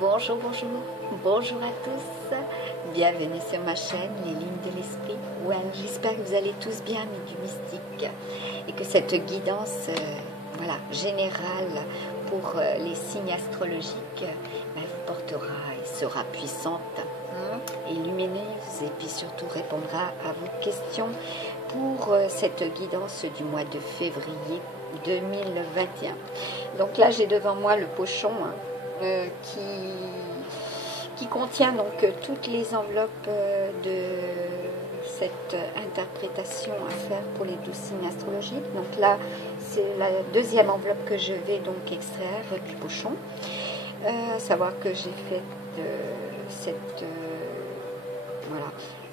Bonjour, bonjour, bonjour à tous, bienvenue sur ma chaîne Les Lignes de l'Esprit. Ouais, j'espère que vous allez tous bien, mais du mystique, et que cette guidance voilà, générale pour les signes astrologiques vous portera et sera puissante et lumineuse, et puis surtout répondra à vos questions pour cette guidance du mois de février 2021. Donc là, j'ai devant moi le pochon qui contient donc toutes les enveloppes de cette interprétation à faire pour les 12 signes astrologiques. Donc là, c'est la deuxième enveloppe que je vais donc extraire du pochon. Savoir que j'ai fait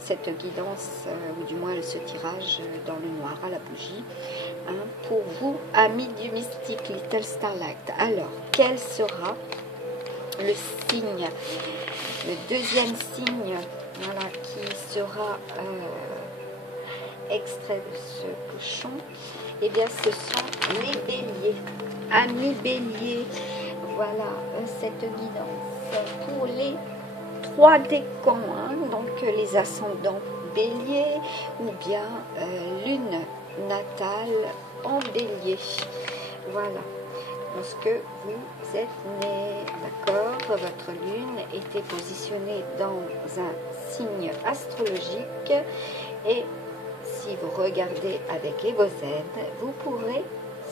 cette guidance, ou du moins ce tirage dans le noir à la bougie, pour vous, amis du mystique Little Starlight. Alors, quel sera le signe, le deuxième signe, voilà, qui sera extrait de ce pochon? Eh bien, ce sont les béliers. Amis béliers, voilà cette guidance pour les 3 décans, donc les ascendants bélier ou bien lune natale en bélier. Voilà. Lorsque vous êtes né, d'accord, votre lune était positionnée dans un signe astrologique, et si vous regardez avec Evozen, vous pourrez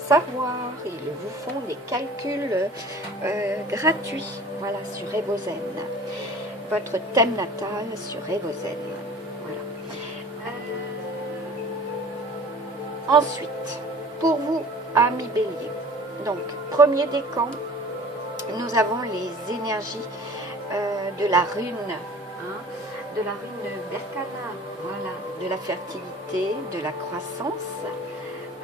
savoir, ils vous font des calculs gratuits, voilà, sur Evozen, votre thème natal sur Evozen, voilà. Ensuite, pour vous, amis bélier, donc, premier décan, nous avons les énergies de la rune, de la rune Berkana, voilà, de la fertilité, de la croissance,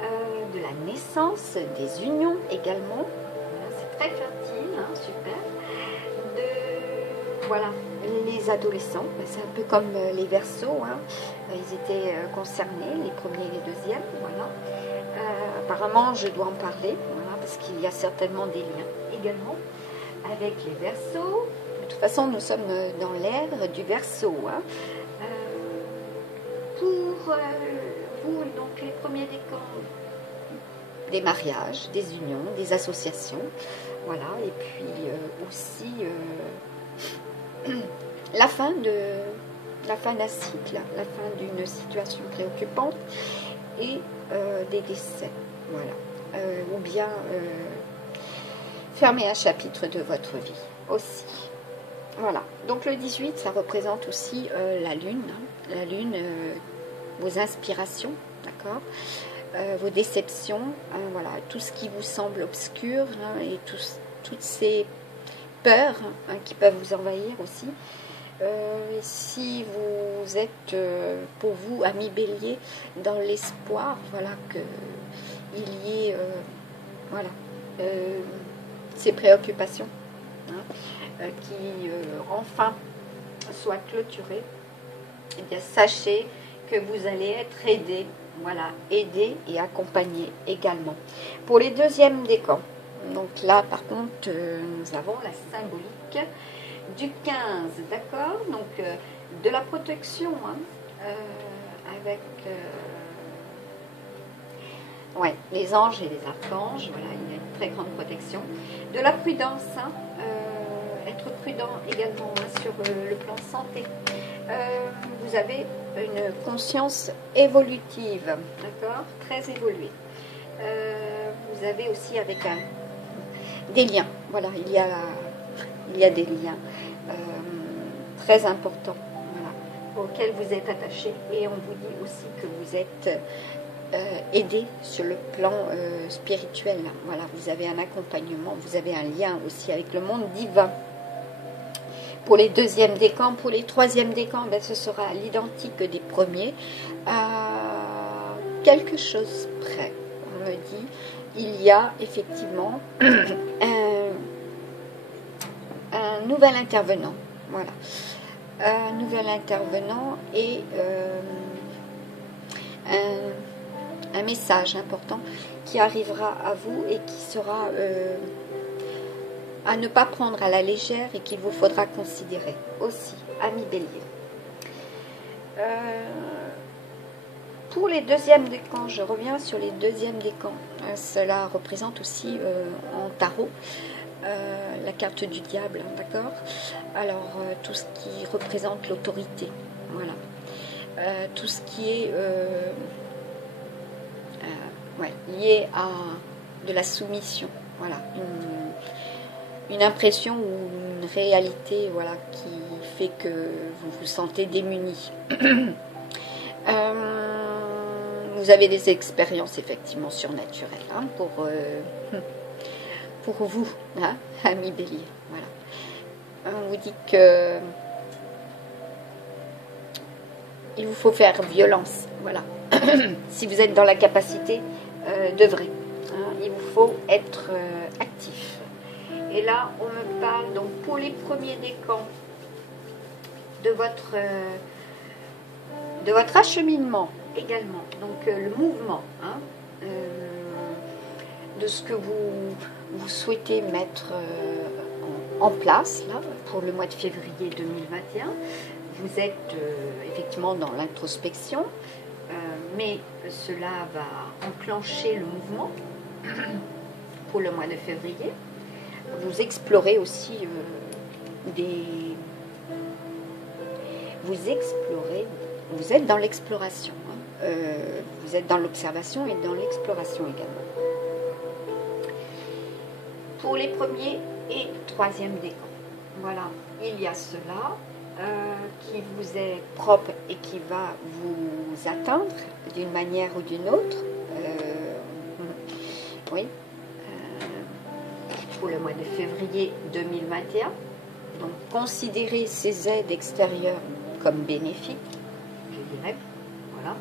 de la naissance, des unions également. C'est très fertile, super. Voilà, les adolescents, c'est un peu comme les Verseaux, ils étaient concernés, les premiers et les deuxièmes, voilà. Apparemment, je dois en parler, voilà, parce qu'il y a certainement des liens également avec les Verseaux. De toute façon, nous sommes dans l'ère du Verseau. Pour vous, donc, les premiers décans, des mariages, des unions, des associations, voilà, et puis aussi la fin d'un cycle, la fin d'une situation préoccupante, et des décès, voilà, ou bien fermer un chapitre de votre vie aussi. Voilà, donc le 18, ça représente aussi la lune, vos inspirations, d'accord, vos déceptions, voilà, tout ce qui vous semble obscur, et toutes ces peurs qui peuvent vous envahir aussi. Si vous êtes, pour vous, amis bélier, dans l'espoir, voilà, qu'il y ait, voilà, ces préoccupations, qui enfin soient clôturées, eh bien, sachez que vous allez être aidé, voilà, aidé et accompagné également. Pour les deuxièmes décans, donc là, par contre, nous avons la symbolique du 15, d'accord, donc de la protection, avec ouais, les anges et les archanges, voilà, il y a une très grande protection, de la prudence, être prudent également sur le plan santé. Vous avez une conscience évolutive, d'accord, très évoluée. Vous avez aussi avec des liens, voilà, il y a des liens très importants, voilà, auxquels vous êtes attachés, et on vous dit aussi que vous êtes aidé sur le plan spirituel, voilà, vous avez un accompagnement, vous avez un lien aussi avec le monde divin. Pour les deuxièmes décans, pour les troisièmes décans, ben, ce sera l'identique des premiers, à quelque chose près, on me dit. Il y a effectivement un nouvel intervenant, voilà, un nouvel intervenant, et un message important qui arrivera à vous et qui sera à ne pas prendre à la légère et qu'il vous faudra considérer aussi, amis bélier. Pour les deuxièmes décans, je reviens sur les deuxièmes décans. Cela représente aussi en tarot la carte du diable, d'accord? Alors, tout ce qui représente l'autorité, voilà. Tout ce qui est lié à de la soumission, voilà. Une impression ou une réalité, voilà, qui fait que vous vous sentez démuni. Vous avez des expériences effectivement surnaturelles hein, pour vous, hein, amis bélier. Voilà. On vous dit que il vous faut faire violence, voilà. Si vous êtes dans la capacité d'œuvrer, hein, il vous faut être actif. Et là, on me parle donc pour les premiers décans de votre acheminement également, donc le mouvement, hein, de ce que vous souhaitez mettre en place là, pour le mois de février 2021. Vous êtes effectivement dans l'introspection, mais cela va enclencher le mouvement pour le mois de février. Vous explorez aussi vous êtes dans l'exploration, hein. Vous êtes dans l'observation et dans l'exploration également. Pour les premiers et troisième décans, voilà, il y a cela qui vous est propre et qui va vous atteindre d'une manière ou d'une autre. Oui. Pour le mois de février 2021. Donc, considérez ces aides extérieures comme bénéfiques, je dirais. Voilà.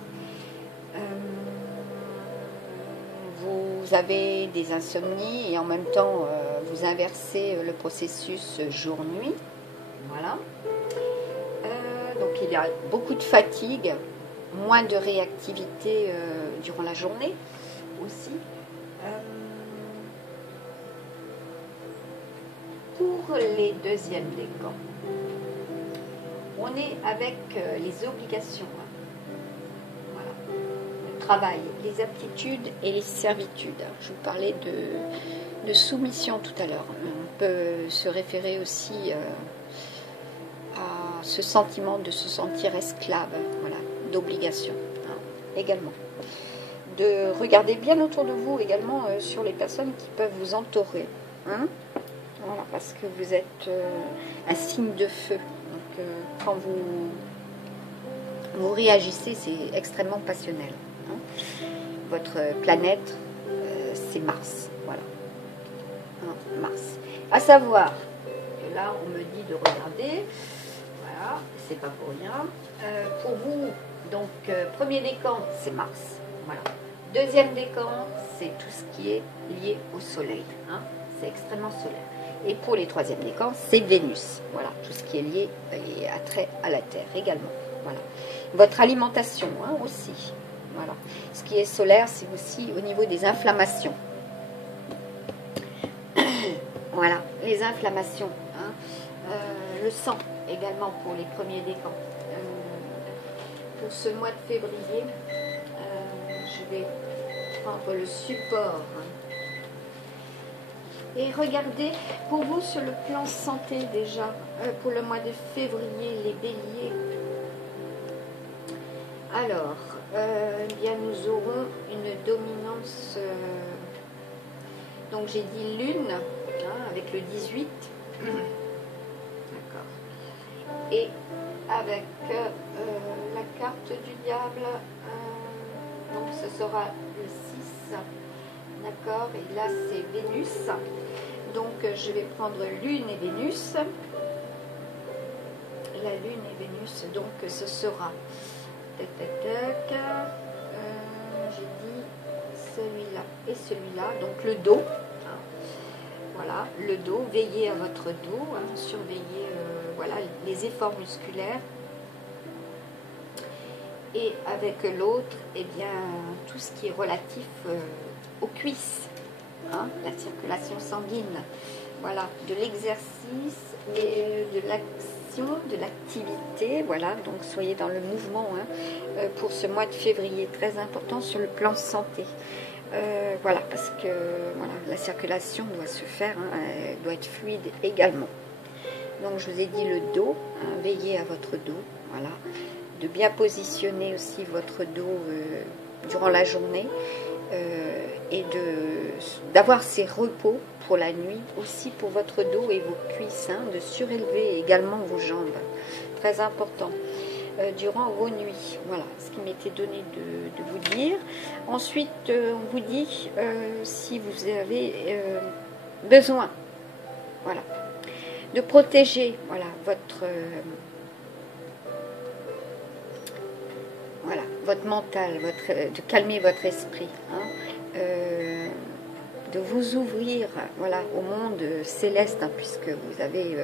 Vous avez des insomnies et en même temps, vous inversez le processus jour-nuit. Voilà. Donc, il y a beaucoup de fatigue, moins de réactivité durant la journée aussi. Pour les deuxièmes décans, on est avec les obligations, hein. Voilà. Le travail, les aptitudes et les servitudes. Je vous parlais de soumission tout à l'heure. On peut se référer aussi à ce sentiment de se sentir esclave, voilà, d'obligation, hein, également. De regarder bien autour de vous également sur les personnes qui peuvent vous entourer, hein. Voilà, parce que vous êtes un signe de feu. Donc, quand vous réagissez, c'est extrêmement passionnel, hein. Votre planète, c'est Mars. Voilà. Hein, Mars. À savoir, que là, on me dit de regarder. Voilà, c'est pas pour rien. Pour vous, donc, premier décan, c'est Mars. Voilà. Deuxième décan, c'est tout ce qui est lié au soleil, hein. C'est extrêmement solaire. Et pour les troisièmes décans, c'est Vénus. Voilà, tout ce qui est lié et attrait à la Terre également. Voilà. Votre alimentation, hein, aussi. Voilà. Ce qui est solaire, c'est aussi au niveau des inflammations. Voilà, les inflammations. Hein. Le sang également pour les premiers décans. Pour ce mois de février, je vais prendre le support. Hein. Et regardez, pour vous, sur le plan santé déjà, pour le mois de février, les béliers. Alors, eh bien, nous aurons une dominance, donc j'ai dit lune, hein, avec le 18. D'accord. Et avec la carte du diable, donc ce sera le 6. D'accord, et là c'est Vénus, donc je vais prendre Lune et Vénus, la Lune et Vénus, donc ce sera, tac tac tac, j'ai dit celui-là et celui-là, donc le dos, hein. Voilà, le dos, veillez à votre dos, hein, surveillez voilà, les efforts musculaires, et avec l'autre, eh bien, tout ce qui est relatif aux cuisses, hein, la circulation sanguine. voilà, de l'exercice et de l'action, de l'activité, voilà, donc soyez dans le mouvement pour ce mois de février, très important sur le plan santé. Voilà, parce que voilà, la circulation doit se faire, elle doit être fluide également. Donc je vous ai dit le dos, veillez à votre dos, voilà, de bien positionner aussi votre dos durant la journée et d'avoir ces repos pour la nuit, aussi pour votre dos et vos cuisses, de surélever également vos jambes, très important, durant vos nuits. Voilà ce qui m'était donné de vous dire. Ensuite, on vous dit si vous avez besoin, voilà, de protéger, voilà, votre mental, de calmer votre esprit, de vous ouvrir, voilà, au monde céleste, puisque vous avez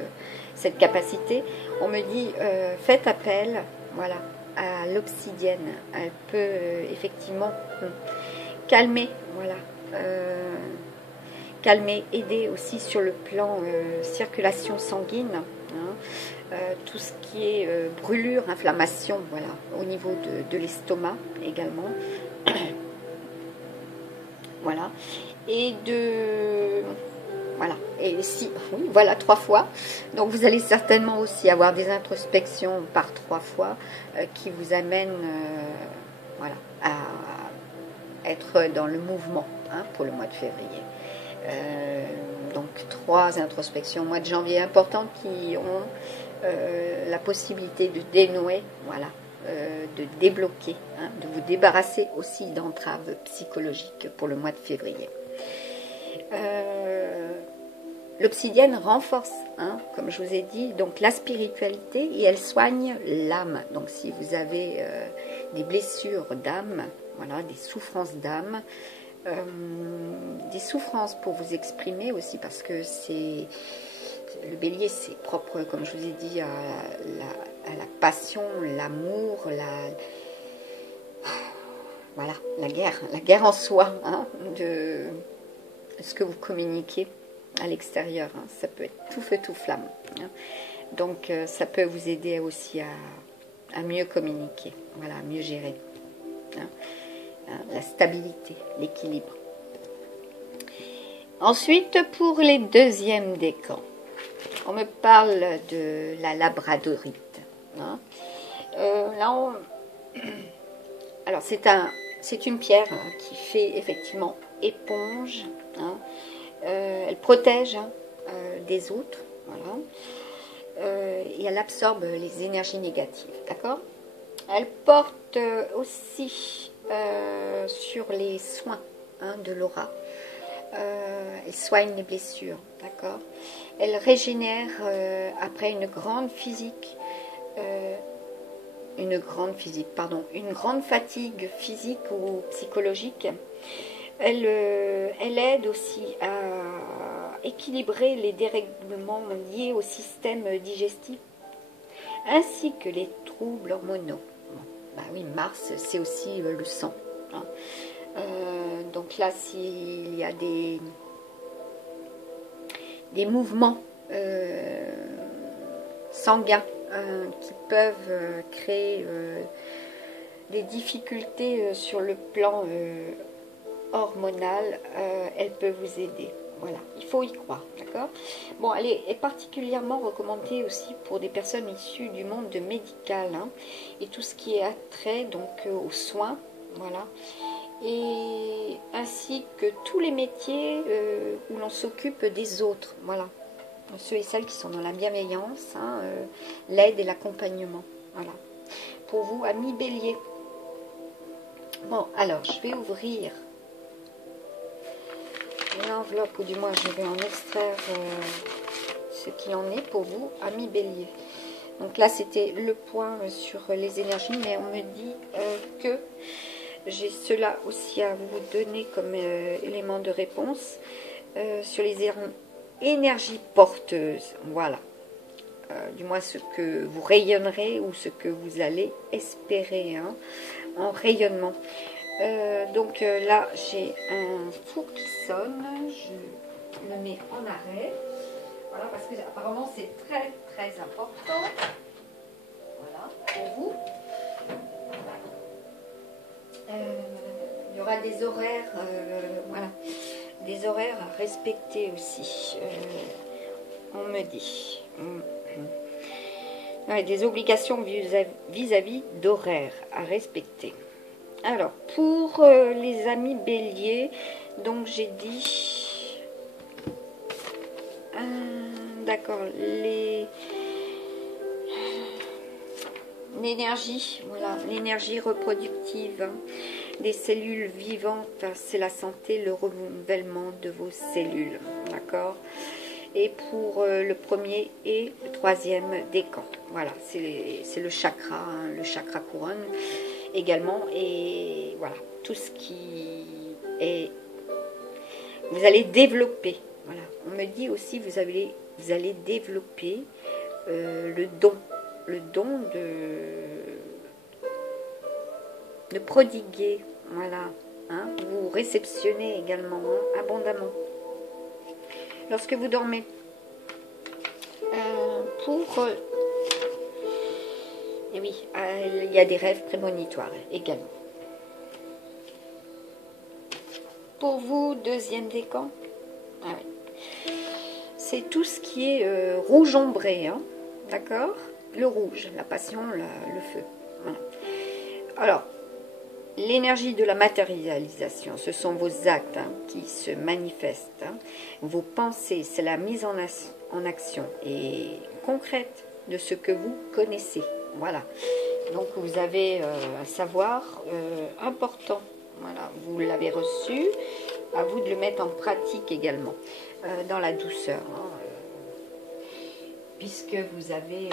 cette capacité. On me dit faites appel, voilà, à l'obsidienne. Elle peut effectivement calmer, voilà, calmer, aider aussi sur le plan circulation sanguine, tout ce qui est brûlure, inflammation, voilà, au niveau de l'estomac également. Voilà. Et voilà. Et si, oui, voilà, 3 fois. Donc vous allez certainement aussi avoir des introspections par 3 fois qui vous amènent voilà, à être dans le mouvement pour le mois de février. Donc 3 introspections au mois de janvier importantes qui ont la possibilité de dénouer, voilà, de débloquer, de vous débarrasser aussi d'entraves psychologiques pour le mois de février. L'obsidienne renforce, comme je vous ai dit, donc la spiritualité, et elle soigne l'âme. Donc si vous avez des blessures d'âme, voilà, des souffrances d'âme, des souffrances pour vous exprimer aussi, parce que le bélier, c'est propre, comme je vous ai dit, à la passion, l'amour, voilà, la guerre en soi, de ce que vous communiquez à l'extérieur. Ça peut être tout feu, tout flamme. Donc, ça peut vous aider aussi à mieux communiquer, voilà, à mieux gérer. La stabilité, l'équilibre. Ensuite, pour les deuxièmes décans, on me parle de la labradorite. Là, alors c'est une pierre qui fait effectivement éponge. Elle protège des autres, voilà, et elle absorbe les énergies négatives, d'accord. Elle porte aussi sur les soins de l'aura. Elle soigne les blessures, d'accord. Elle régénère après une grande fatigue physique ou psychologique. Elle aide aussi à équilibrer les dérèglements liés au système digestif ainsi que les troubles hormonaux. Bah oui, Mars, c'est aussi le sang. Donc là, s'il y a des mouvements sanguins qui peuvent créer des difficultés sur le plan hormonal, elle peut vous aider. Voilà, il faut y croire, d'accord. Bon, elle est particulièrement recommandée aussi pour des personnes issues du monde médical et tout ce qui est attrait donc aux soins, voilà, et ainsi que tous les métiers où l'on s'occupe des autres, voilà, ceux et celles qui sont dans la bienveillance, l'aide et l'accompagnement, voilà. Pour vous, amis Bélier. Bon, alors je vais ouvrir l'enveloppe, ou du moins je vais en extraire ce qui en est pour vous, amis Bélier. Donc là c'était le point sur les énergies, mais on me dit que j'ai cela aussi à vous donner comme élément de réponse sur les énergies porteuses, voilà. Du moins ce que vous rayonnerez ou ce que vous allez espérer en rayonnement. Donc là j'ai un four qui sonne, je le mets en arrêt. Voilà, parce que apparemment c'est très très important. Voilà, pour vous. Il y aura des horaires, voilà, des horaires à respecter aussi. On me dit. Ouais, des obligations vis-à-vis d'horaires à respecter. Alors, pour les amis béliers, donc j'ai dit... D'accord, l'énergie, voilà, l'énergie reproductive, hein, des cellules vivantes, c'est la santé, le renouvellement de vos cellules, d'accord. Et pour le premier et le troisième décan, voilà, c'est le chakra, hein, le chakra couronne également, et voilà, tout ce qui est, vous allez développer, voilà, on me dit aussi, vous allez développer le don de prodiguer, voilà, hein, vous réceptionnez également, hein, abondamment. Lorsque vous dormez, et oui, il y a des rêves prémonitoires également. Pour vous, deuxième décan, ah oui, c'est tout ce qui est rouge ombré, hein, d'accord? Le rouge, la passion, le feu. Voilà. Alors, l'énergie de la matérialisation, ce sont vos actes, hein, qui se manifestent. Hein. Vos pensées, c'est la mise en action et concrète de ce que vous connaissez. Voilà. Donc vous avez un savoir important. Voilà. Vous l'avez reçu. À vous de le mettre en pratique également. Dans la douceur. Hein, puisque vous avez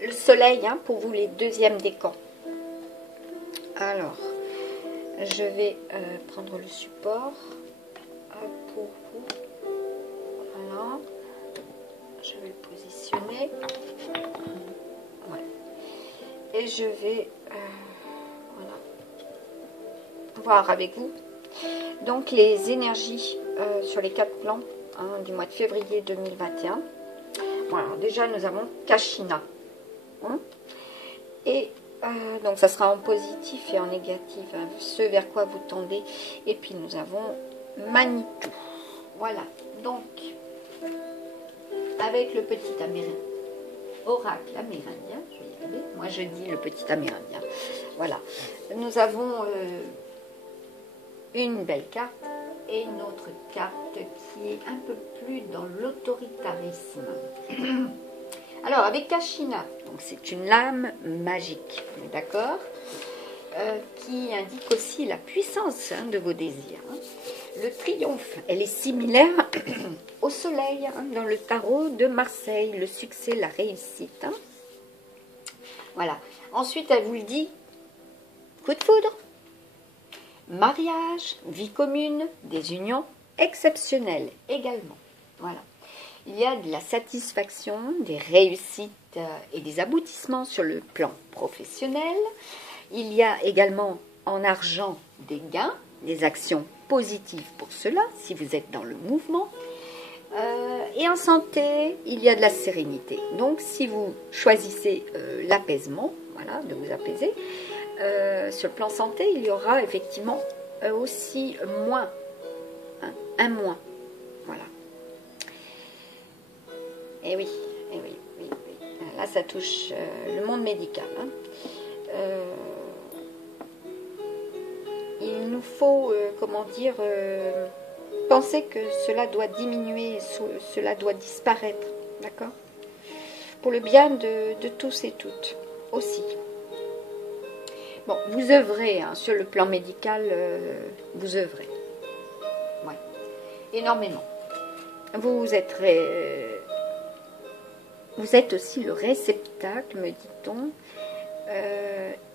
le soleil, hein, pour vous les deuxièmes décans. Alors, je vais prendre le support pour vous. Voilà. Je vais le positionner. Ouais. Et je vais voilà, voir avec vous. Donc, les énergies sur les 4 plans, hein, du mois de février 2021. Voilà, déjà, nous avons Kashina. Hein, et donc ça sera en positif et en négatif, hein, ce vers quoi vous tendez. Et puis nous avons Manitou. Voilà, donc avec le petit oracle amérindien, je vais y arriver. Moi je dis le petit amérindien. Voilà, nous avons une belle carte et une autre carte qui est un peu plus dans l'autoritarisme. Alors, avec Kashina, donc c'est une lame magique, d'accord, qui indique aussi la puissance, hein, de vos désirs. Hein. Le triomphe, elle est similaire au soleil, hein, dans le tarot de Marseille, le succès, la réussite. Hein. Voilà. Ensuite, elle vous le dit, coup de foudre, mariage, vie commune, des unions exceptionnelles également. Voilà. Il y a de la satisfaction, des réussites et des aboutissements sur le plan professionnel. Il y a également en argent des gains, des actions positives pour cela, si vous êtes dans le mouvement. Et en santé, il y a de la sérénité. Donc, si vous choisissez l'apaisement, voilà, de vous apaiser, sur le plan santé, il y aura effectivement aussi moins, hein, un moins. Voilà. Et oui, et oui, oui, oui. Là, ça touche le monde médical. Hein. Il nous faut, comment dire, penser que cela doit diminuer, cela doit disparaître, d'accord? Pour le bien de tous et toutes, aussi. Bon, vous œuvrez, hein, sur le plan médical, vous œuvrez. Ouais, énormément. Vous êtes aussi le réceptacle, me dit-on,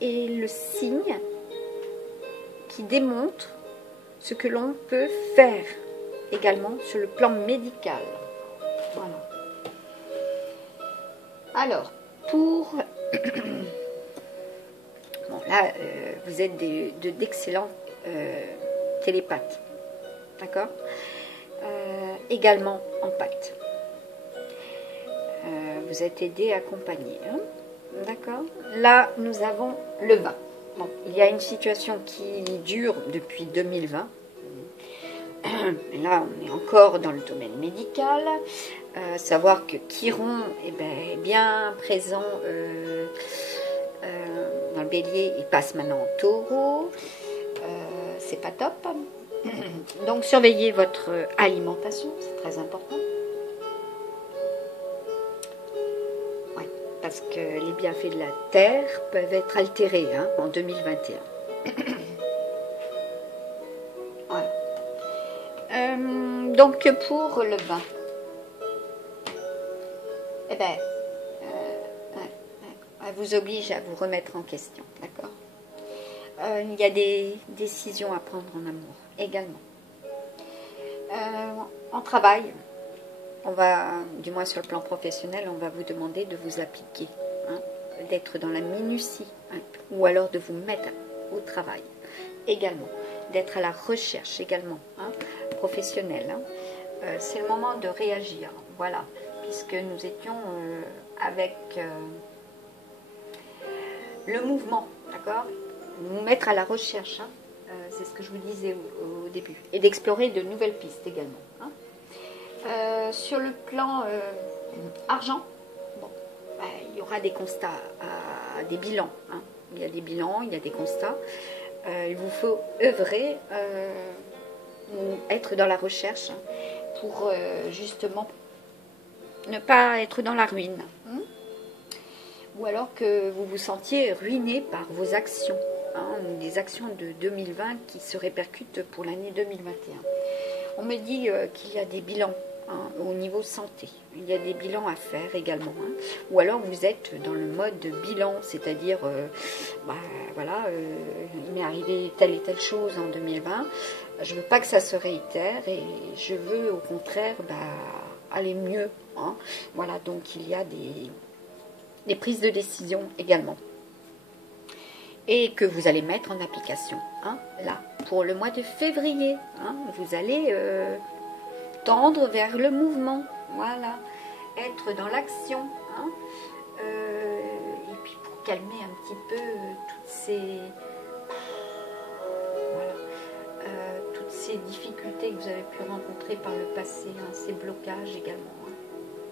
et le signe qui démontre ce que l'on peut faire également sur le plan médical. Voilà. Alors, pour... Bon, là, vous êtes d'excellents télépathes. D'accord ? Également, en pâte. Vous êtes aidé, accompagné. Hein? D'accord? Là, nous avons le vin. Bon, il y a une situation qui dure depuis 2020. Là, on est encore dans le domaine médical. Savoir que Chiron est bien présent dans le bélier. Il passe maintenant en taureau. C'est pas top. Donc, surveillez votre alimentation. C'est très important. Parce que les bienfaits de la Terre peuvent être altérés en 2021. Voilà. Donc pour le vin, elle vous oblige à vous remettre en question, d'accord? Il y a des décisions à prendre en amour également. En travail, on va, du moins sur le plan professionnel, on va vous demander de vous appliquer, d'être dans la minutie, ou alors de vous mettre au travail également, d'être à la recherche également, professionnelle. C'est le moment de réagir, voilà, puisque nous étions avec le mouvement, d'accord, nous mettre à la recherche, c'est ce que je vous disais au début, et d'explorer de nouvelles pistes également. Sur le plan argent, il y aura des constats, des bilans. Il y a des bilans, il y a des constats. Il vous faut œuvrer, être dans la recherche pour justement ne pas être dans la ruine. Ou alors que vous vous sentiez ruiné par vos actions, des actions de 2020 qui se répercutent pour l'année 2021. On me dit qu'il y a des bilans au niveau santé. Il y a des bilans à faire également. Ou alors vous êtes dans le mode de bilan, c'est-à-dire, voilà, il m'est arrivé telle et telle chose en 2020. Je ne veux pas que ça se réitère et je veux au contraire aller mieux. Voilà, donc il y a des prises de décision également. Et que vous allez mettre en application. Là, pour le mois de février, vous allez tendre vers le mouvement, voilà, être dans l'action, et puis pour calmer un petit peu toutes ces difficultés que vous avez pu rencontrer par le passé, ces blocages également,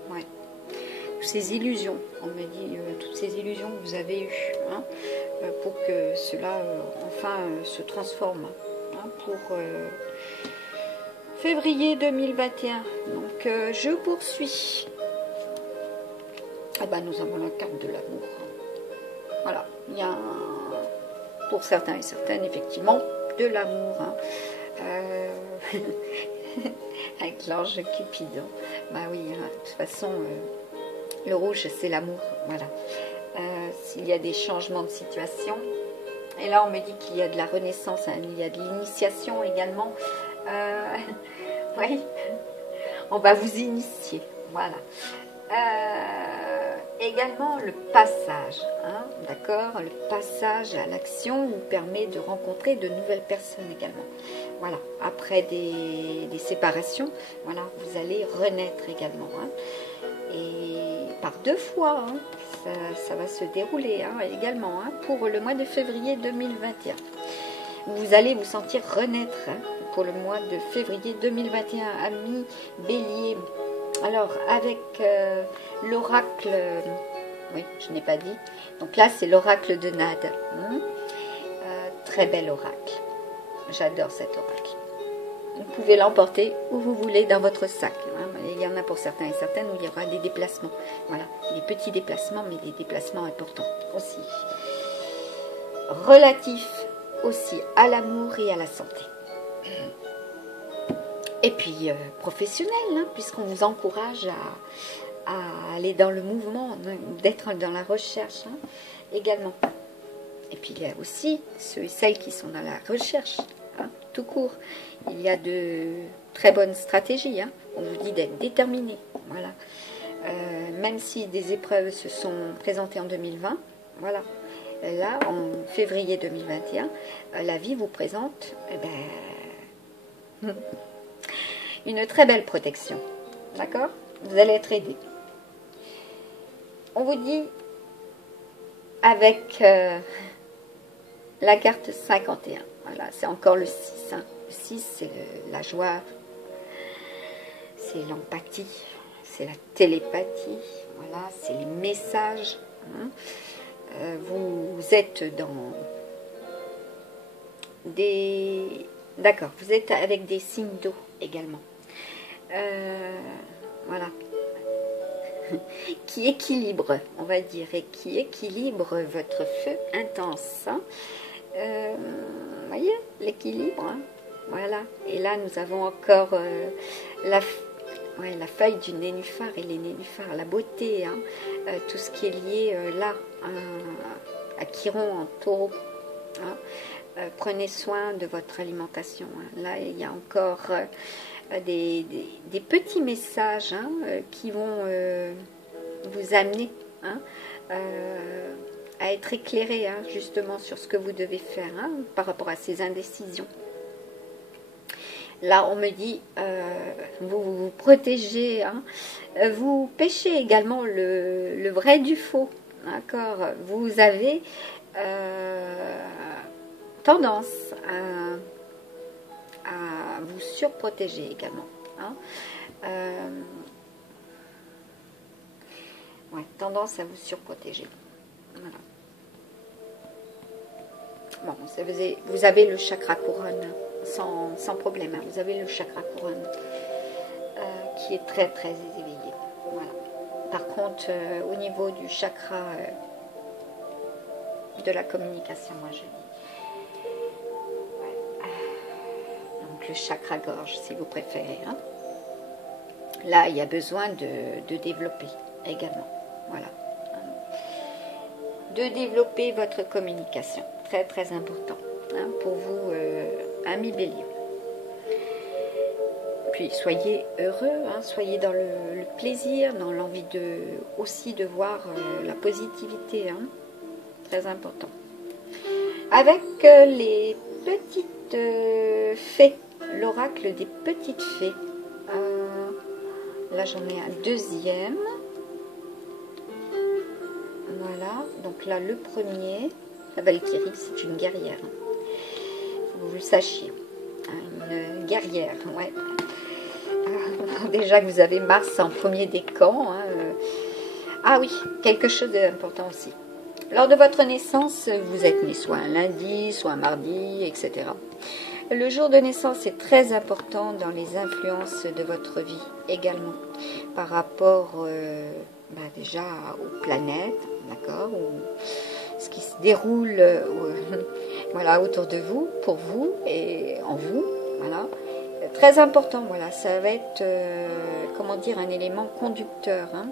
ouais. Toutes ces illusions, on me dit, toutes ces illusions que vous avez eues, pour que cela enfin se transforme, pour février 2021. Donc je poursuis. Nous avons la carte de l'amour. Voilà, il y a pour certains et certaines effectivement de l'amour. Avec l'ange Cupidon. Oui, de toute façon, le rouge c'est l'amour. Voilà. S'il y a des changements de situation, et là on me dit qu'il y a de la renaissance, il y a de l'initiation également. Oui, on va vous initier, voilà. Également le passage, d'accord, le passage à l'action vous permet de rencontrer de nouvelles personnes également. Voilà, après des séparations, voilà, vous allez renaître également. Et par 2 fois, ça va se dérouler également pour le mois de février 2021. Vous allez vous sentir renaître pour le mois de février 2021, amis Bélier. Alors, avec l'oracle, oui, je n'ai pas dit. Donc là, c'est l'oracle de Nade. Très bel oracle. J'adore cet oracle. Vous pouvez l'emporter où vous voulez dans votre sac. Il y en a pour certains et certaines où il y aura des déplacements. Voilà, des petits déplacements, mais des déplacements importants aussi. Relatifs aussi à l'amour et à la santé. Et puis professionnel, puisqu'on vous encourage à aller dans le mouvement, d'être dans la recherche également. Et puis il y a aussi ceux et celles qui sont dans la recherche, tout court. Il y a de très bonnes stratégies. On vous dit d'être déterminé. Voilà. Même si des épreuves se sont présentées en 2020, voilà. Là, en février 2021, la vie vous présente une très belle protection. D'accord? Vous allez être aidé. On vous dit, avec la carte 51, voilà, c'est encore le 6. Hein. Le 6, c'est la joie, c'est l'empathie, c'est la télépathie, voilà, c'est les messages. Hein. Vous êtes dans des... D'accord, vous êtes avec des signes d'eau également. Voilà. Qui équilibre, on va dire, et qui équilibre votre feu intense. Hein. Vous voyez, l'équilibre. Hein. Voilà. Et là, nous avons encore la feuille du nénuphar et les nénuphars, la beauté, hein. Tout ce qui est lié là, à Chiron en taureau. Hein. Prenez soin de votre alimentation. Hein. Là, il y a encore des petits messages, hein, qui vont vous amener, hein, à être éclairé, hein, justement sur ce que vous devez faire, hein, par rapport à ces indécisions. Là, on me dit, vous vous protégez, hein, vous pêchez également le vrai du faux, d'accord. Vous avez tendance à vous surprotéger également. Hein. Ouais, tendance à vous surprotéger. Voilà. Bon, vous avez le chakra couronne sans problème. Hein. Vous avez le chakra couronne qui est très très éveillé. Voilà. Par contre, au niveau du chakra de la communication, moi je dis. Le chakra gorge, si vous préférez. Hein. Là, il y a besoin de développer également. Voilà. De développer votre communication. Très, très important. Hein, pour vous, amis bélier. Puis, soyez heureux. Hein, soyez dans le plaisir, dans l'envie aussi de voir la positivité. Hein, très important. Avec les petites fées. L'oracle des petites fées. Là, j'en ai un deuxième. Voilà. Donc là, le premier, la Valkyrie, c'est une guerrière. Faut que vous le sachiez. Une guerrière, ouais. Déjà que vous avez Mars en premier décan. Hein, ah oui, quelque chose d'important aussi. Lors de votre naissance, vous êtes né soit un lundi, soit un mardi, etc. Le jour de naissance est très important dans les influences de votre vie également, par rapport déjà aux planètes, d'accord, ce qui se déroule voilà, autour de vous, pour vous et en vous, voilà. Très important, voilà, ça va être, comment dire, un élément conducteur, hein,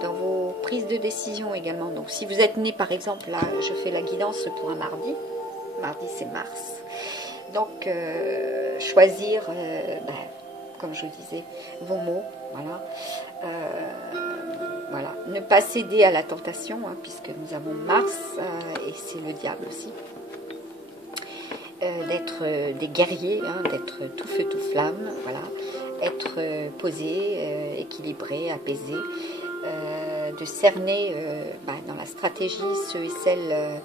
dans vos prises de décision également. Donc si vous êtes né par exemple, là je fais la guidance pour un mardi c'est Mars, donc choisir, comme je vous disais, vos mots, voilà, voilà, ne pas céder à la tentation, hein, puisque nous avons Mars et c'est le diable aussi, d'être des guerriers, hein, d'être tout feu tout flamme, voilà, être posé, équilibré, apaisé, de cerner dans la stratégie ceux et celles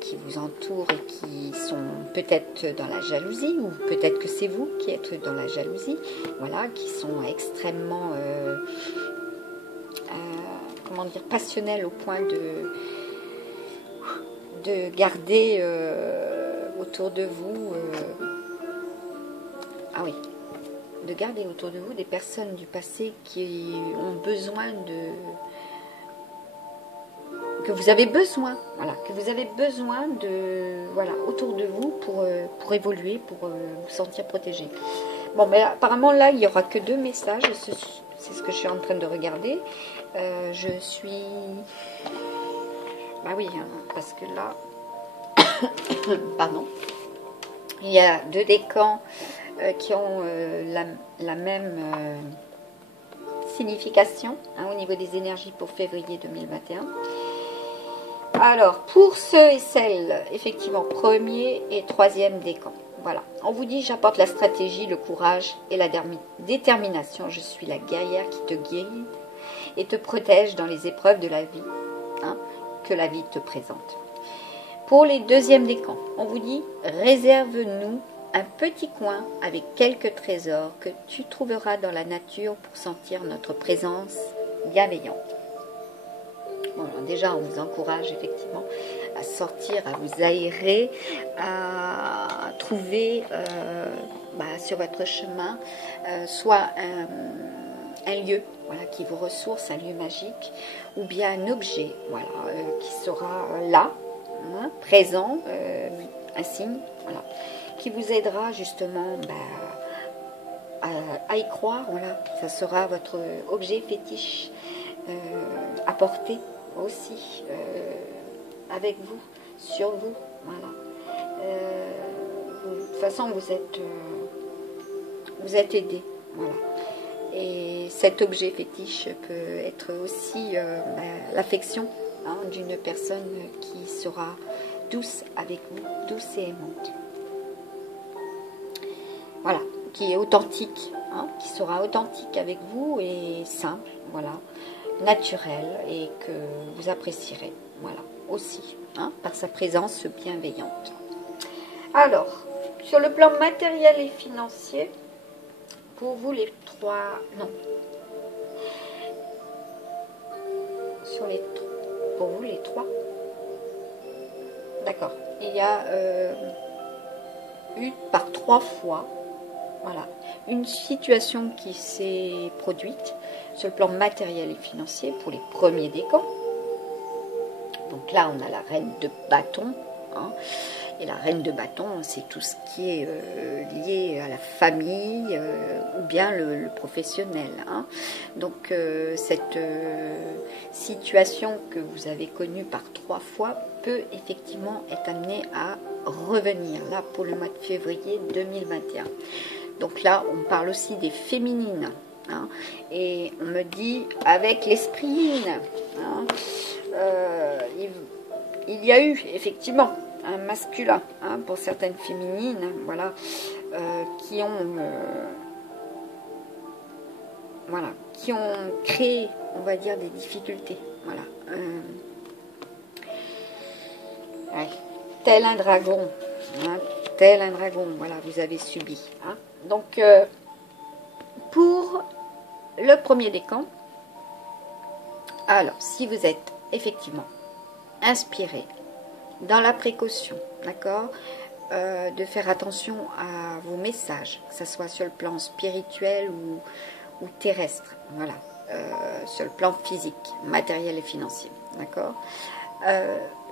qui vous entourent et qui sont peut-être dans la jalousie, ou peut-être que c'est vous qui êtes dans la jalousie, voilà, qui sont extrêmement comment dire, passionnels au point de garder autour de vous de garder autour de vous des personnes du passé qui ont besoin que vous avez besoin, voilà, que vous avez besoin de, voilà, autour de vous pour évoluer, pour vous sentir protégé. Bon, mais apparemment là, il n'y aura que 2 messages, c'est ce que je suis en train de regarder. Je suis... Bah oui, hein, parce que là... Pardon. Il y a 2 décans qui ont la même signification, hein, au niveau des énergies pour février 2021. Alors, pour ceux et celles, effectivement, 1er et 3e décan. Voilà, on vous dit, j'apporte la stratégie, le courage et la détermination. Je suis la guerrière qui te guide et te protège dans les épreuves de la vie, hein, que la vie te présente. Pour les deuxièmes décans, on vous dit, réserve-nous un petit coin avec quelques trésors que tu trouveras dans la nature pour sentir notre présence bienveillante. Bon, alors déjà, on vous encourage effectivement à sortir, à vous aérer, à trouver sur votre chemin soit un lieu, voilà, qui vous ressource, un lieu magique, ou bien un objet, voilà, qui sera là, hein, présent, un signe, voilà, qui vous aidera justement à y croire. Voilà, ça sera votre objet fétiche à porter aussi avec vous, sur vous, voilà. De toute façon, vous êtes aidé, voilà. Et cet objet fétiche peut être aussi l'affection, hein, d'une personne qui sera douce avec vous, douce et aimante. Voilà, qui est authentique, hein, qui sera authentique avec vous et simple, voilà, naturel, et que vous apprécierez, voilà, aussi, hein, par sa présence bienveillante. Alors, sur le plan matériel et financier, pour vous les trois, non, pour vous les trois, d'accord, il y a eu par 3 fois, voilà, une situation qui s'est produite sur le plan matériel et financier pour les premiers décans. Donc là, on a la reine de bâton, hein, et la reine de bâton, c'est tout ce qui est lié à la famille ou bien le professionnel, hein. Donc cette situation que vous avez connue par 3 fois peut effectivement être amenée à revenir, là, pour le mois de février 2021. Donc là, on parle aussi des féminines, hein, et on me dit avec l'esprit yin, hein, il y a eu effectivement un masculin, hein, pour certaines féminines, voilà, qui ont créé, on va dire, des difficultés, voilà, ouais, tel un dragon, hein, tel un dragon, voilà, vous avez subi, hein. Donc pour le premier décan, alors si vous êtes effectivement inspiré dans la précaution, d'accord, de faire attention à vos messages, que ce soit sur le plan spirituel ou terrestre, voilà, sur le plan physique, matériel et financier, d'accord.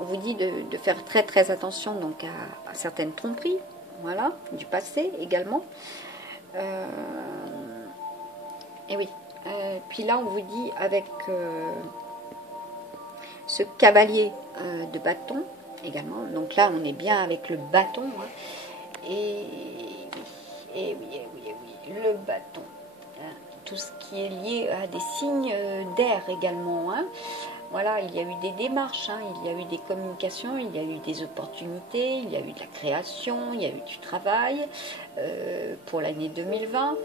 On vous dit de faire très très attention donc à certaines tromperies, voilà, du passé également. Et oui, puis là on vous dit avec ce cavalier de bâton également, donc là on est bien avec le bâton, hein, et oui, le bâton, hein, tout ce qui est lié à des signes d'air également, hein. Voilà, il y a eu des démarches, hein, il y a eu des communications, il y a eu des opportunités, il y a eu de la création, il y a eu du travail pour l'année 2020.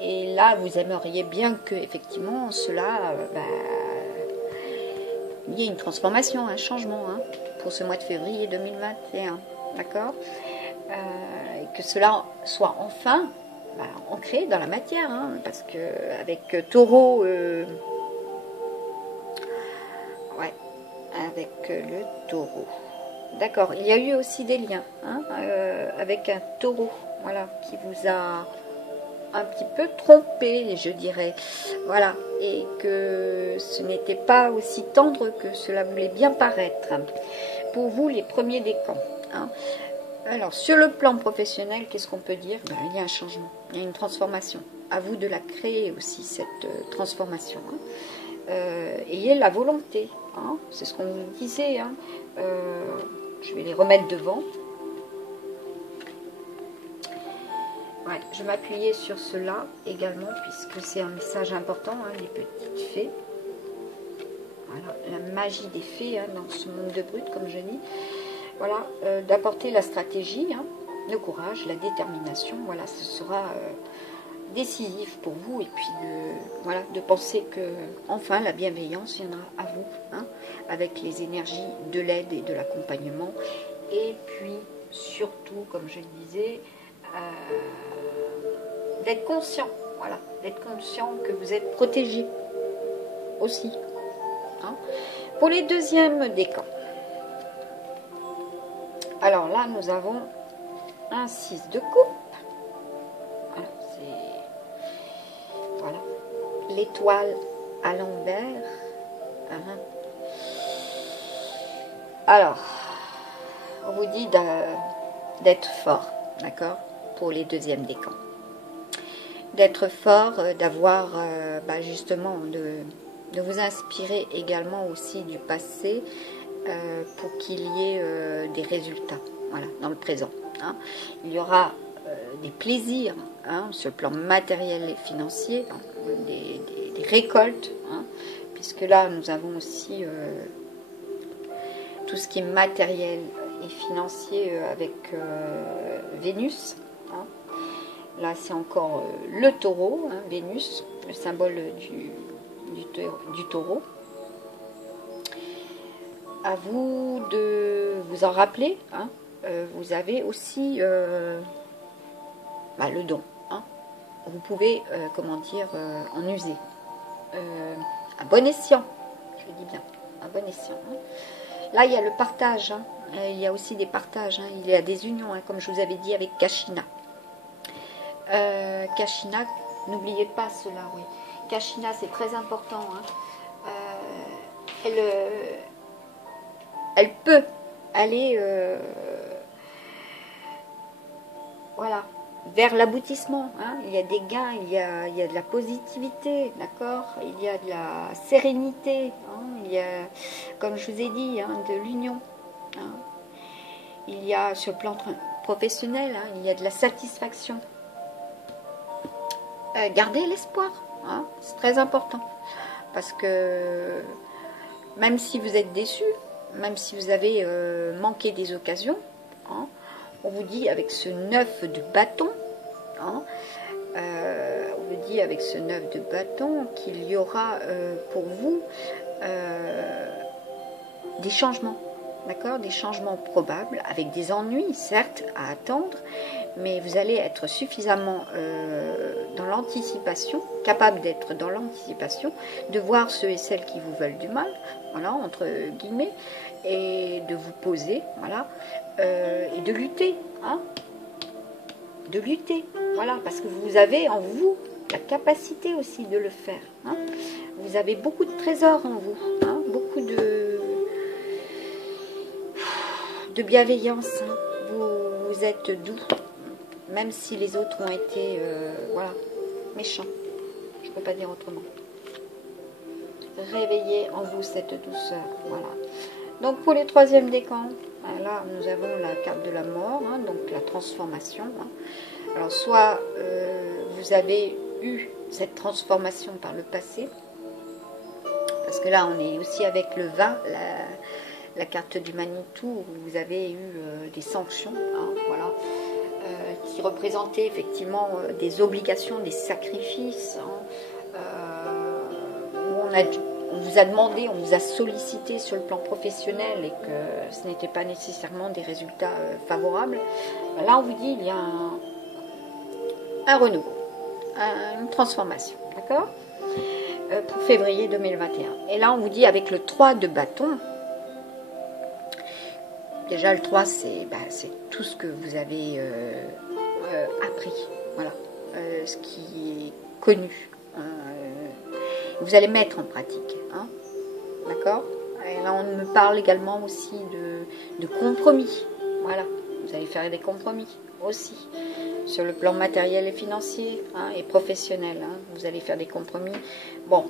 Et là, vous aimeriez bien que, effectivement, cela, il y ait une transformation, un changement, hein, pour ce mois de février 2021. D'accord, et que cela soit enfin ancré dans la matière, hein, parce que avec Taureau... avec le taureau. D'accord, il y a eu aussi des liens, hein, avec un taureau, voilà, qui vous a un petit peu trompé, je dirais. Voilà, et que ce n'était pas aussi tendre que cela voulait bien paraître. Pour vous, les premiers décans, hein. Alors, sur le plan professionnel, qu'est-ce qu'on peut dire? Il y a un changement, il y a une transformation. À vous de la créer aussi, cette transformation, hein. Ayez la volonté, hein, c'est ce qu'on vous disait, hein. Je vais les remettre devant. Ouais, je m'appuyais sur cela également puisque c'est un message important, hein, les petites fées. Voilà, la magie des fées, hein, dans ce monde de brut, comme je dis. Voilà, d'apporter la stratégie, hein, le courage, la détermination, voilà, ce sera décisif pour vous, et puis voilà, de penser que enfin la bienveillance viendra à vous, hein, avec les énergies de l'aide et de l'accompagnement, et puis surtout, comme je le disais, d'être conscient, voilà, d'être conscient que vous êtes protégé aussi, hein. Pour les deuxièmes décans, alors là nous avons un 6 de coupe. Voilà, l'étoile à l'envers. Alors, on vous dit d'être fort, d'accord, pour les deuxièmes décans. D'être fort, d'avoir justement, de vous inspirer également aussi du passé pour qu'il y ait des résultats, voilà, dans le présent, hein. Il y aura des plaisirs, hein, sur le plan matériel et financier, hein, des récoltes, hein, puisque là nous avons aussi tout ce qui est matériel et financier avec Vénus, hein. Là c'est encore le taureau, hein, Vénus, le symbole du taureau. À vous de vous en rappeler, hein, vous avez aussi le don, hein. Vous pouvez, comment dire, en user. À bon escient, je dis bien, à bon escient, hein. Là, il y a le partage, hein. Il y a aussi des partages, hein. Il y a des unions, hein, comme je vous avais dit avec Kashina. Kashina, n'oubliez pas cela, oui. Kashina, c'est très important, hein. Elle peut aller voilà, vers l'aboutissement, hein. Il y a des gains, il y a de la positivité, d'accord, il y a de la sérénité, hein. Il y a, comme je vous ai dit, hein, de l'union, hein. Il y a sur le plan professionnel, hein, il y a de la satisfaction. Gardez l'espoir, hein, c'est très important, parce que même si vous êtes déçu, même si vous avez manqué des occasions, hein, on vous dit avec ce 9 de bâton, hein, on vous dit avec ce 9 de bâton qu'il y aura pour vous des changements, d'accord, des changements probables, avec des ennuis, certes, à attendre, mais vous allez être suffisamment dans l'anticipation, capable d'être dans l'anticipation, de voir ceux et celles qui vous veulent du mal, voilà, entre guillemets, et de vous poser, voilà, et de lutter, hein, de lutter, voilà, parce que vous avez en vous la capacité aussi de le faire, hein. Vous avez beaucoup de trésors en vous, hein, beaucoup de bienveillance, hein. Vous êtes doux, même si les autres ont été voilà, méchants, je ne peux pas dire autrement. Réveillez en vous cette douceur, voilà. Donc pour les troisièmes décans, là nous avons la carte de la mort, hein, donc la transformation, hein. Alors soit vous avez eu cette transformation par le passé, parce que là on est aussi avec le 20, la carte du Manitou, où vous avez eu des sanctions, hein, voilà, qui représentaient effectivement des obligations, des sacrifices, hein, où on vous a demandé, on vous a sollicité sur le plan professionnel et que ce n'était pas nécessairement des résultats favorables. Là on vous dit il y a un renouveau, une transformation, d'accord, pour février 2021. Et là on vous dit avec le 3 de bâton. Déjà, le 3, c'est tout ce que vous avez appris, voilà, ce qui est connu. Vous allez mettre en pratique, hein, d'accord. Et là, on me parle également aussi de compromis, voilà. Vous allez faire des compromis aussi, sur le plan matériel et financier, hein, et professionnel, hein. Vous allez faire des compromis. Bon,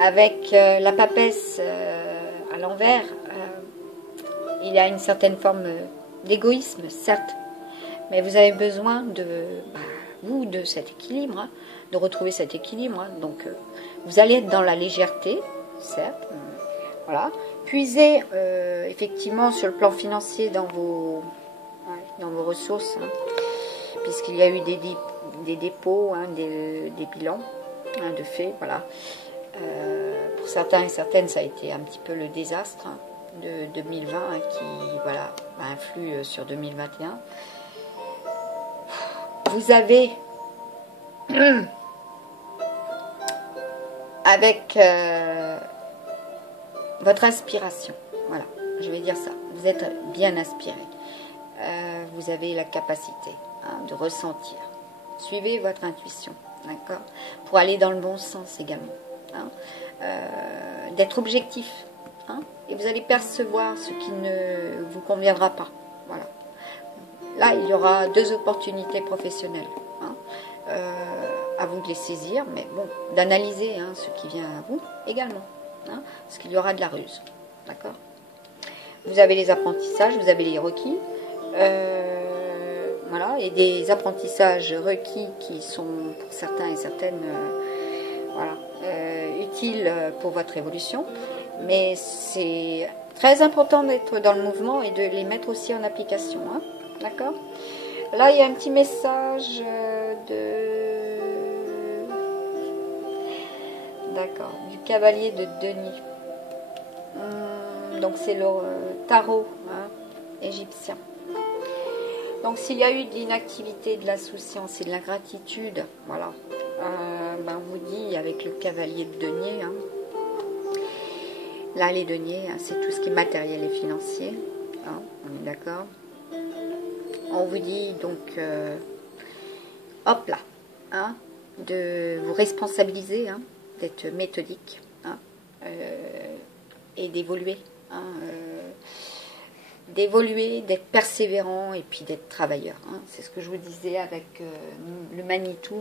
avec la papesse à l'envers, il y a une certaine forme d'égoïsme, certes, mais vous avez besoin de cet équilibre, hein, de retrouver cet équilibre, hein. Donc vous allez être dans la légèreté, certes, voilà, puiser effectivement sur le plan financier dans vos... Ouais. dans vos ressources, hein, puisqu'il y a eu des dépôts, hein, des bilans, hein, de fait, voilà. Pour certains et certaines, ça a été un petit peu le désastre, hein, de 2020, hein, qui, voilà, influe sur 2021. Vous avez, avec votre inspiration, voilà, je vais dire ça, vous êtes bien inspiré. Vous avez la capacité, hein, de ressentir. Suivez votre intuition, d'accord, pour aller dans le bon sens également, hein, d'être objectif, hein, et vous allez percevoir ce qui ne vous conviendra pas. Voilà. Là, il y aura 2 opportunités professionnelles, hein, à vous de les saisir, mais bon, d'analyser, hein, ce qui vient à vous également, hein, parce qu'il y aura de la ruse, d'accord. Vous avez les apprentissages, vous avez les requis, voilà, et des apprentissages requis qui sont pour certains et certaines voilà, utiles pour votre évolution, mais c'est très important d'être dans le mouvement et de les mettre aussi en application, hein, d'accord. Là, il y a un petit message d'accord, du cavalier de Denis. Donc c'est le tarot, hein, égyptien. Donc s'il y a eu de l'inactivité, de l'insouciance et de l'ingratitude, voilà, on vous dit avec le cavalier de denier, hein, là les deniers, hein, c'est tout ce qui est matériel et financier, hein, on est d'accord. On vous dit donc, hop là, hein, de vous responsabiliser, hein, d'être méthodique, hein, et d'évoluer, hein, d'être persévérant et puis d'être travailleur, hein. C'est ce que je vous disais avec le Manitou.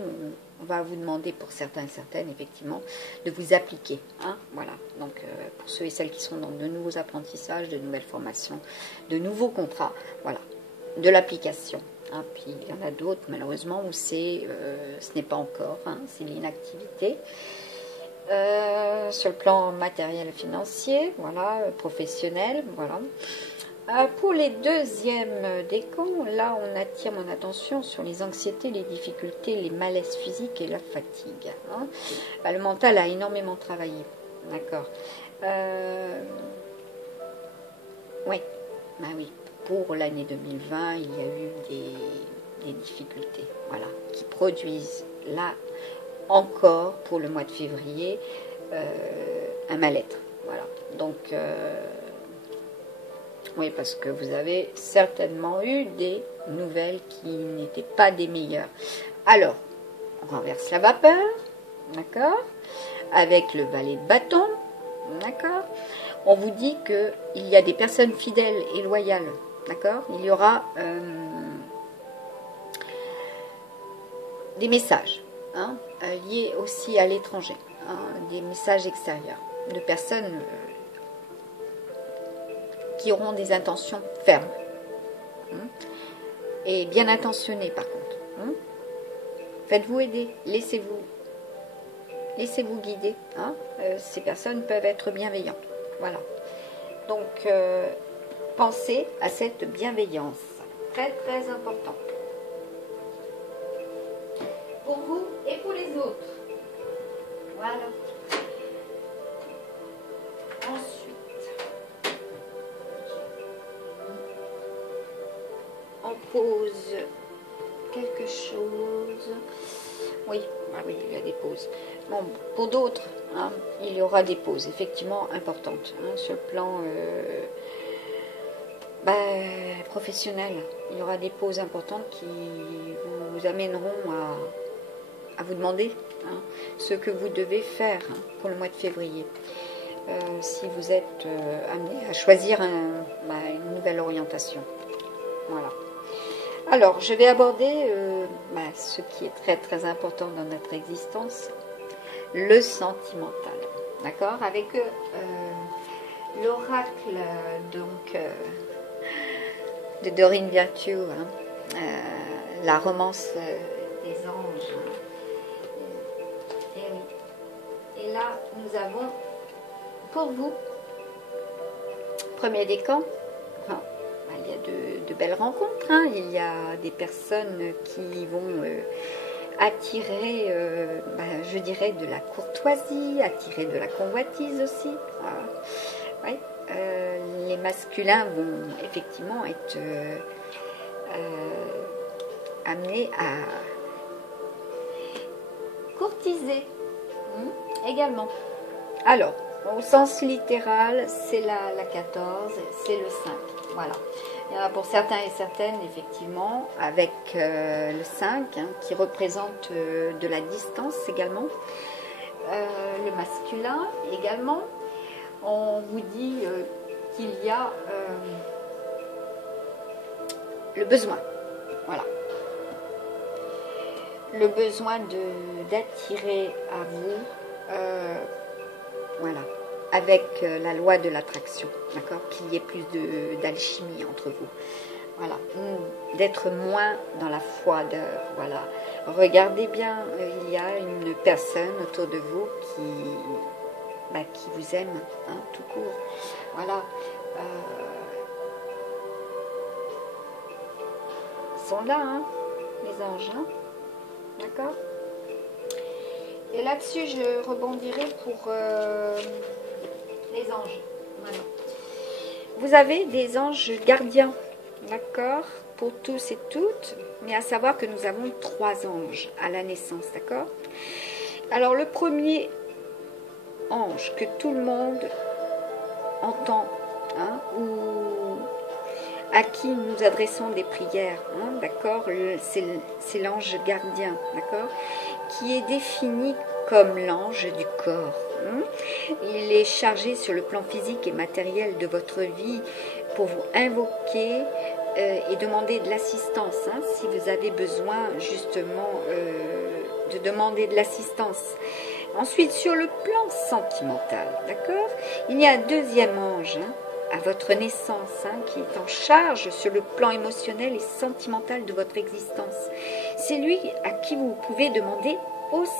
On va vous demander pour certains et certaines, effectivement, de vous appliquer, hein, voilà. Donc pour ceux et celles qui sont dans de nouveaux apprentissages, de nouvelles formations, de nouveaux contrats, voilà, de l'application, hein. Puis il y en a d'autres malheureusement où ce n'est pas encore, hein, c'est l'inactivité. Sur le plan matériel et financier, voilà, professionnel, voilà. Pour les deuxièmes décans, là on attire mon attention sur les anxiétés, les difficultés, les malaises physiques et la fatigue, hein. Le mental a énormément travaillé, d'accord. Oui, oui, pour l'année 2020, il y a eu des difficultés, voilà, qui produisent là encore pour le mois de février un mal-être, voilà. Donc oui, parce que vous avez certainement eu des nouvelles qui n'étaient pas des meilleures. Alors, on renverse la vapeur, d'accord, avec le valet de bâton, d'accord. On vous dit qu'il y a des personnes fidèles et loyales, d'accord. Il y aura des messages, hein, liés aussi à l'étranger, hein, des messages extérieurs de personnes qui auront des intentions fermes, hein, et bien intentionnées par contre, hein. Faites-vous aider, laissez-vous guider, hein. Ces personnes peuvent être bienveillantes, voilà. Donc pensez à cette bienveillance, très très important pour vous et pour les autres, voilà. Pause quelque chose. Oui, oui, il y a des pauses. Bon, pour d'autres, hein, il y aura des pauses effectivement importantes, hein, sur le plan professionnel. Il y aura des pauses importantes qui vous amèneront à vous demander, hein, ce que vous devez faire, hein, pour le mois de février. Si vous êtes amené à choisir une nouvelle orientation. Voilà. Alors, je vais aborder ce qui est très très important dans notre existence, le sentimental, d'accord, avec l'oracle donc de Dorine Virtue, hein, la romance des anges. Et oui. Et là, nous avons pour vous, premier décan, il y a de belles rencontres, hein. Il y a des personnes qui vont attirer, je dirais, de la courtoisie, attirer de la convoitise aussi. Oui. Les masculins vont effectivement être amenés à courtiser également. Alors, au sens littéral, c'est la 14, c'est le 5. Voilà. Il y en a pour certains et certaines, effectivement, avec le 5, hein, qui représente de la distance également. Le masculin également. On vous dit qu'il y a le besoin. Voilà. Le besoin d'attirer à vous, voilà, avec la loi de l'attraction, d'accord, qu'il y ait plus d'alchimie entre vous, voilà, d'être moins dans la froideur, voilà. Regardez bien, il y a une personne autour de vous qui vous aime, hein, tout court, voilà. Ils sont là, hein, les anges, hein. D'accord. Et là-dessus, je rebondirai pour les anges. Voilà. Vous avez des anges gardiens, d'accord, pour tous et toutes, mais à savoir que nous avons 3 anges à la naissance, d'accord. Alors, le premier ange que tout le monde entend, hein, ou à qui nous adressons des prières, hein, d'accord, c'est l'ange gardien, d'accord, qui est défini comme l'ange du corps. Hein. Il est chargé sur le plan physique et matériel de votre vie pour vous invoquer et demander de l'assistance, hein, si vous avez besoin justement de demander de l'assistance. Ensuite, sur le plan sentimental, d'accord, il y a un deuxième ange, hein, à votre naissance, hein, qui est en charge sur le plan émotionnel et sentimental de votre existence. C'est lui à qui vous pouvez demander aussi